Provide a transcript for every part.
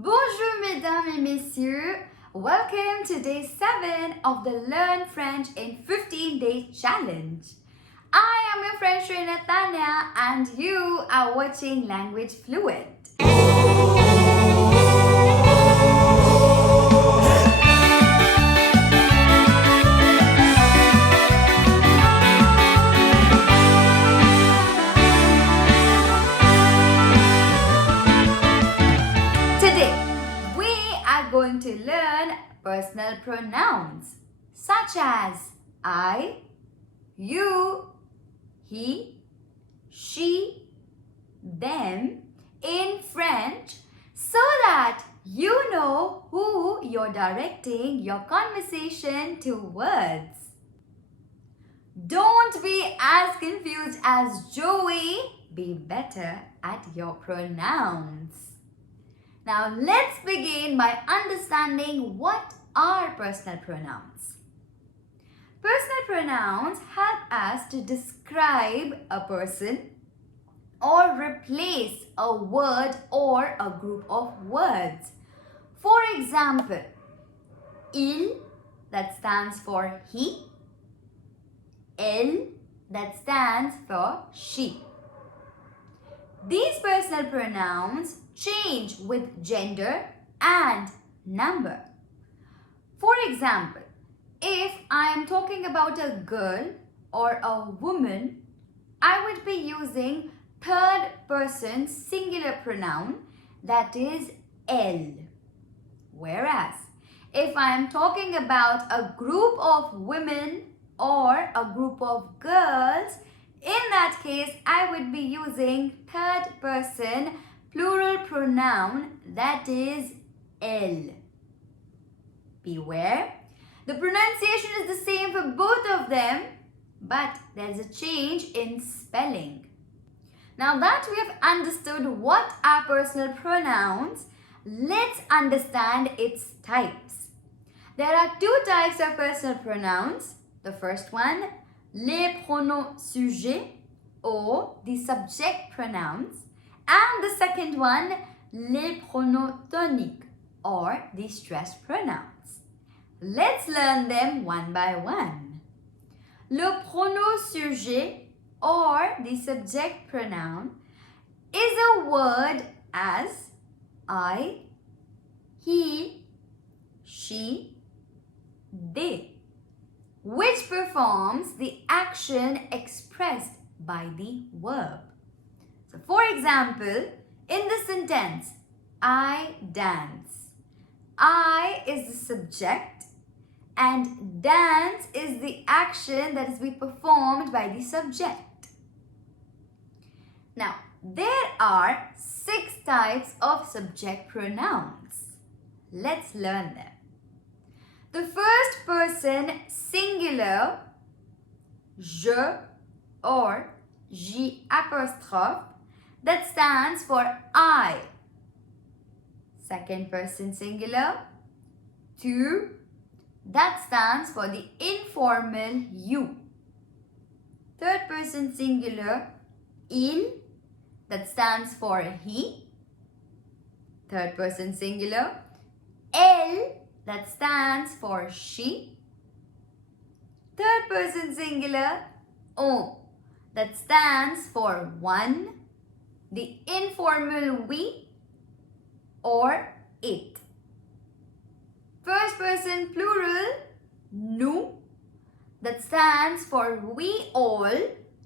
Bonjour mesdames et messieurs, welcome to day 7 of the Learn French in 15 Days Challenge. I am your French trainer Tanya and you are watching Language Fluent. Going to learn personal pronouns such as I, you, he, she, them in French so that you know who you're directing your conversation towards. Don't be as confused as Joey. Be better at your pronouns. Now let's begin by understanding what are personal pronouns. Personal pronouns help us to describe a person or replace a word or a group of words. For example, il, that stands for he, elle, that stands for she. These personal pronouns change with gender and number. For example, if I am talking about a girl or a woman, I would be using third person singular pronoun, that is elle. Whereas, if I am talking about a group of women or a group of girls, in that case, I would be using third person plural pronoun, that is elle. Beware, the pronunciation is the same for both of them, but there's a change in spelling. Now that we have understood what are personal pronouns, let's understand its types. There are two types of personal pronouns. The first one, les pronoms sujets or the subject pronouns, and the second one, les pronoms toniques or the stressed pronouns. Let's learn them one by one. Le pronom sujet or the subject pronoun is a word as I, he, she, they, which performs the action expressed by the verb. So, for example, in the sentence, I dance. I is the subject and dance is the action that is being performed by the subject. Now, there are 6 types of subject pronouns. Let's learn them. The first person singular, je or J apostrophe, that stands for I. Second person singular, tu, that stands for the informal you. Third person singular, il, that stands for he. Third person singular, elle, that stands for she. Third person singular, on, that stands for one, the informal we or it. First person plural, nous, that stands for we all,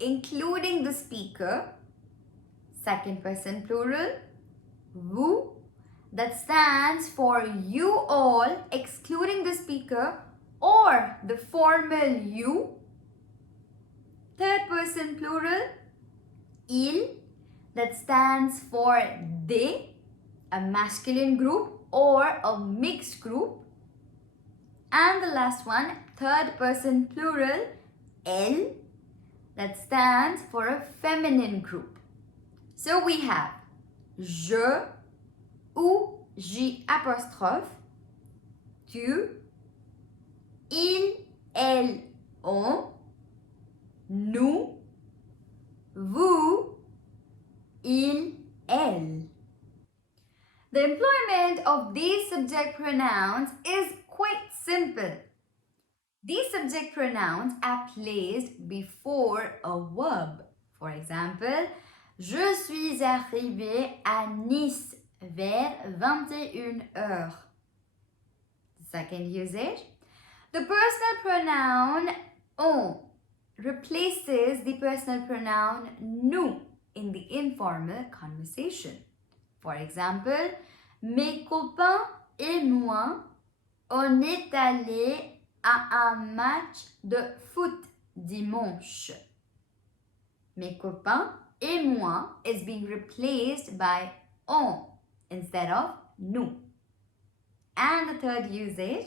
including the speaker. Second person plural, vous, that stands for you all, excluding the speaker or the formal you. Third person plural, il, that stands for they, a masculine group or a mixed group. And the last one, third person plural, elle, that stands for a feminine group. So we have je ou J apostrophe, tu, il, elle, on, nous, vous, il, elle. The employment of these subject pronouns is quite simple. These subject pronouns are placed before a verb. For example, je suis arrivé à Nice vers 21h. Second usage, the personal pronoun on replaces the personal pronoun nous in the informal conversation. For example, mes copains et moi, on est allés à un match de foot dimanche. Mes copains et moi is being replaced by on instead of nous. And the third usage,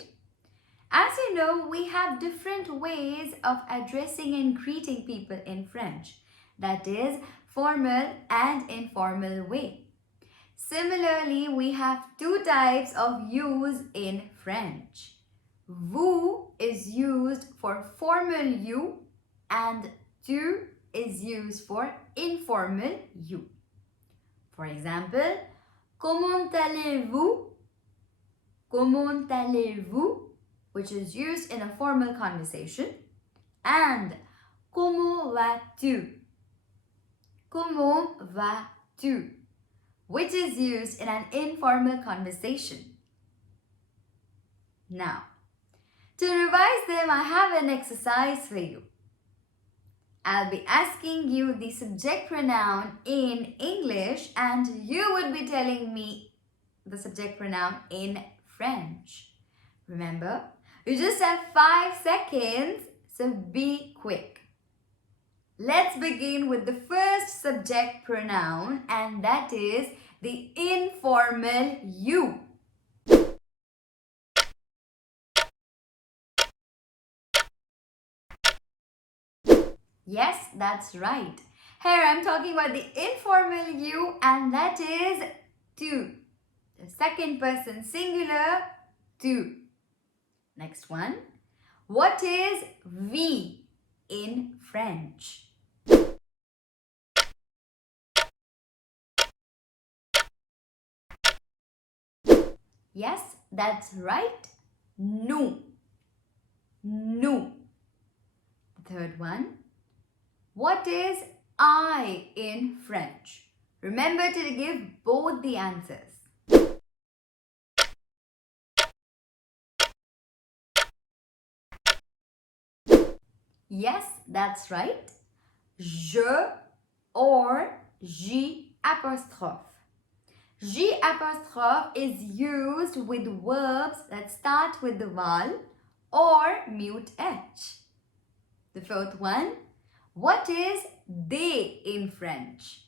as you know, we have different ways of addressing and greeting people in French. That is, formal and informal way. Similarly, we have two types of use in French. Vous is used for formal you and tu is used for informal you. For example, comment allez-vous? Comment allez-vous? Which is used in a formal conversation. And comment vas-tu? Comment vas-tu? Which is used in an informal conversation. Now, to revise them, I have an exercise for you. I'll be asking you the subject pronoun in English and you would be telling me the subject pronoun in French. Remember, you just have 5 seconds, so be quick. Let's begin with the first subject pronoun, and that is the informal you. Yes, that's right. Here I'm talking about the informal you, and that is tu. The second person singular, tu. Next one. What is we in French? Yes, that's right. Nous. Nous. The third one. What is I in French? Remember to give both the answers. Yes, that's right. Je or J apostrophe. J apostrophe is used with verbs that start with the vowel or mute H. The fourth one, what is they in French?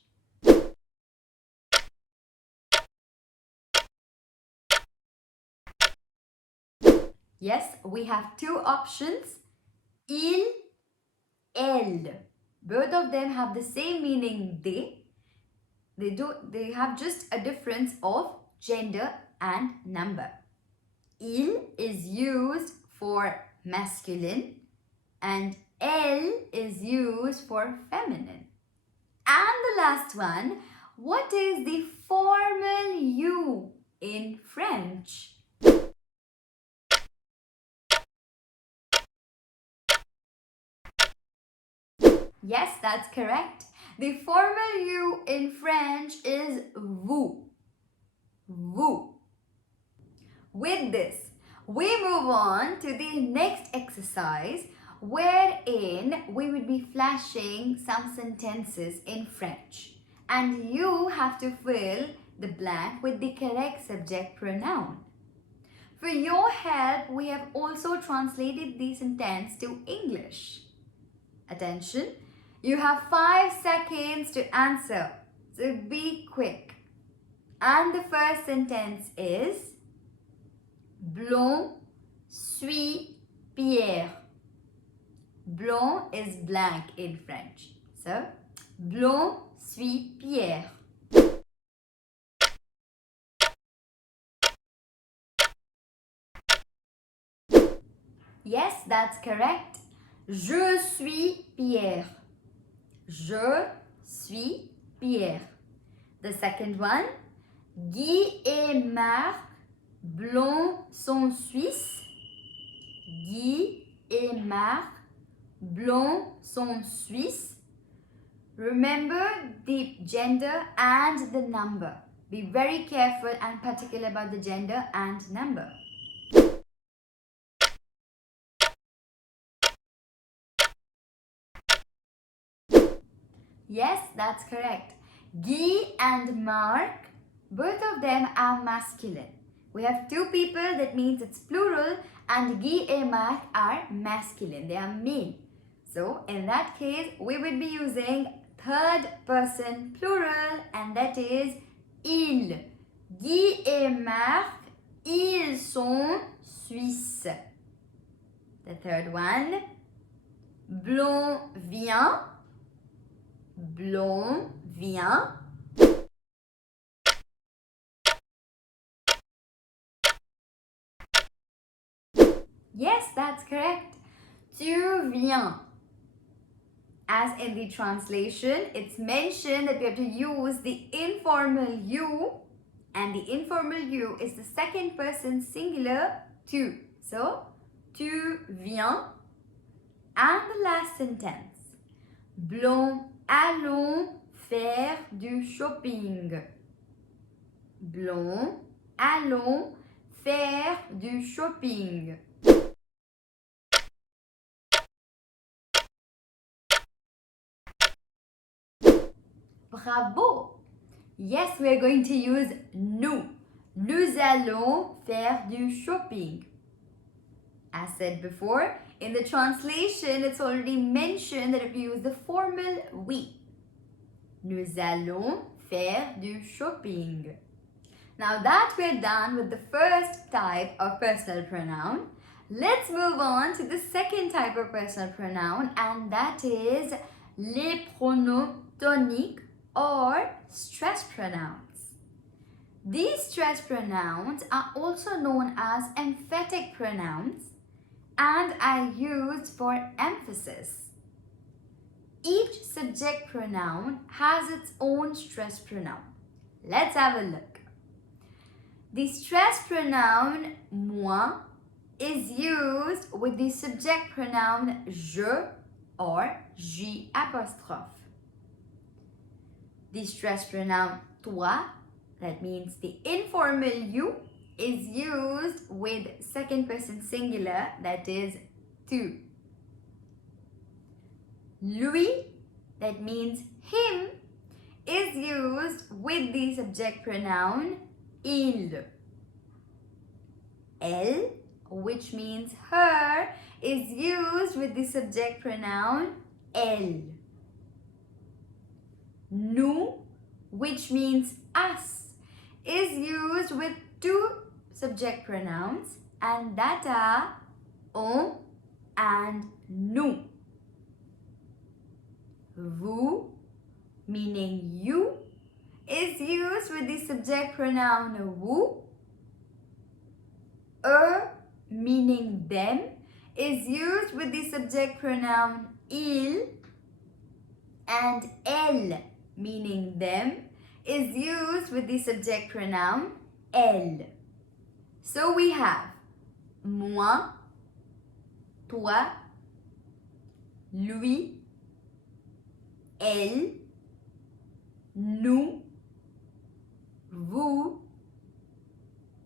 Yes, we have two options, il, elle. Both of them have the same meaning, they. They have just a difference of gender and number. Il is used for masculine and elle is used for feminine. And the last one, what is the formal you in French? Yes, that's correct. The formal you in French is vous. Vous. With this, we move on to the next exercise wherein we will be flashing some sentences in French. And you have to fill the blank with the correct subject pronoun. For your help, we have also translated the sentence to English. Attention, you have 5 seconds to answer, so be quick. And the first sentence is Blond suis Pierre. Blond is blank in French. So, Blond suis Pierre. Yes, that's correct. Je suis Pierre. Je suis Pierre. The second one, Guy et Marc, blonds, sont suisses. Guy et Marc, blonds, sont suisses. Remember the gender and the number. Be very careful and particular about the gender and number. Yes, that's correct. Guy and Marc, both of them are masculine. We have two people, that means it's plural, and Guy and Marc are masculine. They are male. So, in that case, we would be using third person plural, and that is ils. Guy et Marc, ils sont suisses. The third one, Blond vient. Blond vient. Yes, that's correct. Tu viens. As in the translation, it's mentioned that we have to use the informal you, and the informal you is the second person singular tu. So, tu viens. And the last sentence. Blond, allons faire du shopping. Blond, allons faire du shopping. Bravo! Yes, we are going to use nous. Nous allons faire du shopping. As said before, in the translation, it's already mentioned that if you use the formal we. Nous allons faire du shopping. Now that we're done with the first type of personal pronoun, let's move on to the second type of personal pronoun, and that is les pronoms toniques or stress pronouns. These stress pronouns are also known as emphatic pronouns and are used for emphasis. Each subject pronoun has its own stress pronoun. Let's have a look. The stress pronoun moi is used with the subject pronoun je or j apostrophe. The stress pronoun toi, that means the informal you, is used with second person singular, that is tu. Lui, that means him, is used with the subject pronoun il. Elle, which means her, is used with the subject pronoun elle. Nous, which means us, is used with two subject pronouns, and that are on and nous. Vous, meaning you, is used with the subject pronoun vous. Eux, meaning them, is used with the subject pronoun il. And elle, meaning them, is used with the subject pronoun elle. So we have moi, toi, lui, elle, nous, vous,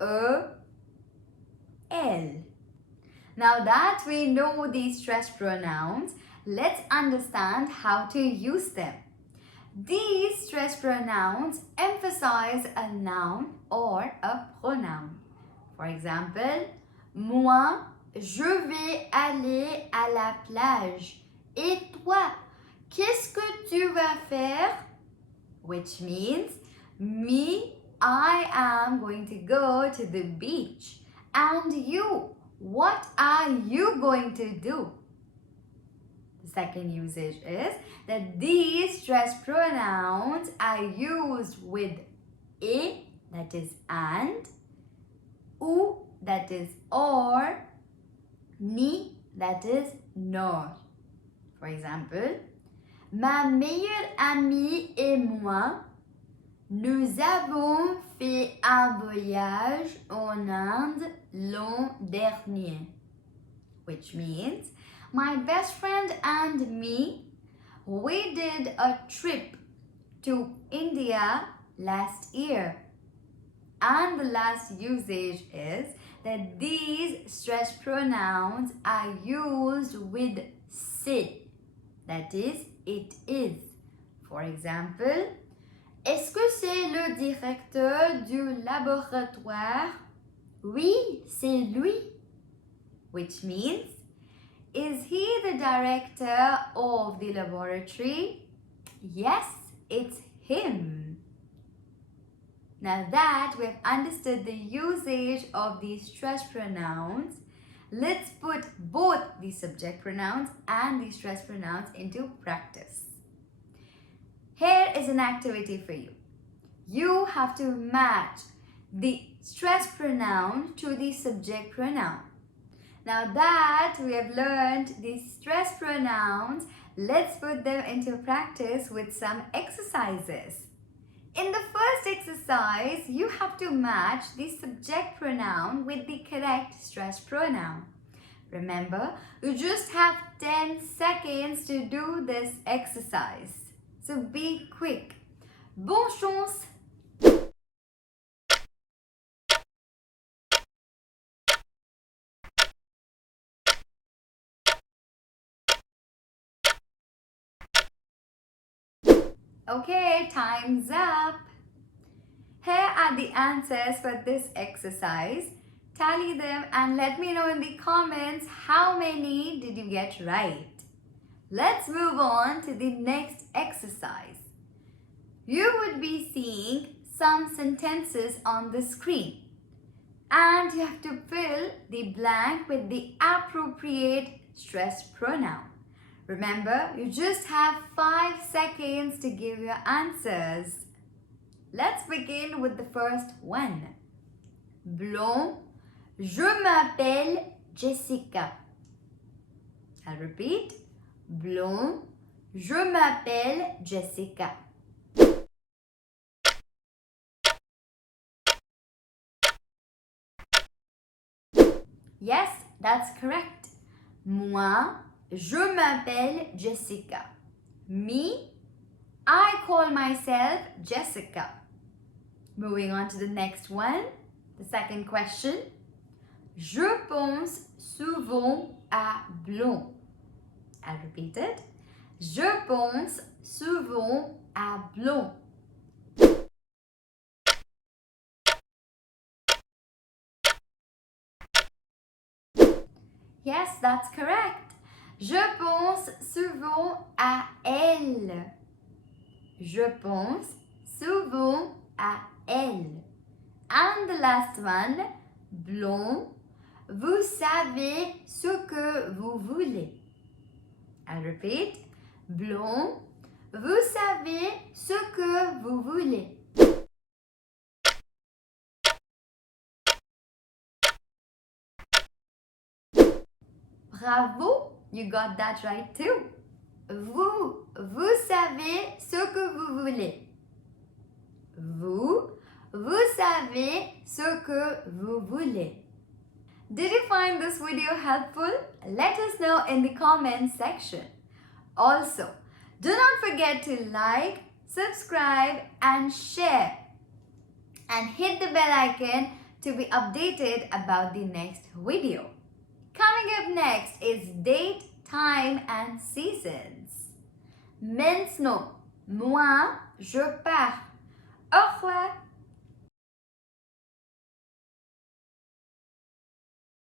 eux, elle. Now that we know these stress pronouns, let's understand how to use them. These stress pronouns emphasize a noun or a pronoun. For example, moi, je vais aller à la plage. Et toi, qu'est-ce que tu vas faire? Which means, me, I am going to go to the beach. And you, what are you going to do? The second usage is that these stress pronouns are used with et, that is and, ou, that is or, ni, that is nor. For example, ma meilleure amie et moi, Nous avons fait un voyage en Inde l'an dernier. Which means, my best friend and me, we did a trip to India last year. And the last usage is that these stress pronouns are used with c'est. That is, it is. For example, est-ce que c'est le directeur du laboratoire? Oui, c'est lui. Which means, is he the director of the laboratory? Yes, it's him. Now that we've understood the usage of these stress pronouns, let's put both the subject pronouns and the stress pronouns into practice. Here is an activity for you. You have to match the stress pronoun to the subject pronoun. Now that we have learned the stress pronouns, let's put them into practice with some exercises. In the first exercise, you have to match the subject pronoun with the correct stress pronoun. Remember, you just have 10 seconds to do this exercise. So be quick. Bonne chance! Okay, time's up. Here are the answers for this exercise. Tally them and let me know in the comments how many did you get right. Let's move on to the next exercise. You would be seeing some sentences on the screen and you have to fill the blank with the appropriate stress pronoun. Remember, you just have 5 seconds to give your answers. Let's begin with the first one. Blond, je m'appelle Jessica. I'll repeat. Blond, je m'appelle Jessica. Yes, that's correct. Moi, je m'appelle Jessica. Me, I call myself Jessica. Moving on to the next one, the second question. Je pense souvent à blond. I'll repeat it. Je pense souvent à blond. Yes, that's correct. Je pense souvent à elle. Je pense souvent à elle. And the last one, blond, vous savez ce que vous voulez. I'll repeat, blond, vous savez ce que vous voulez. Bravo, you got that right too. Vous savez ce que vous voulez. Vous savez ce que vous voulez. Did you find this video helpful? Let us know in the comments section. Also, do not forget to like, subscribe and share. And hit the bell icon to be updated about the next video. Coming up next is date, time and seasons. Maintenant, moi, je pars. Au revoir.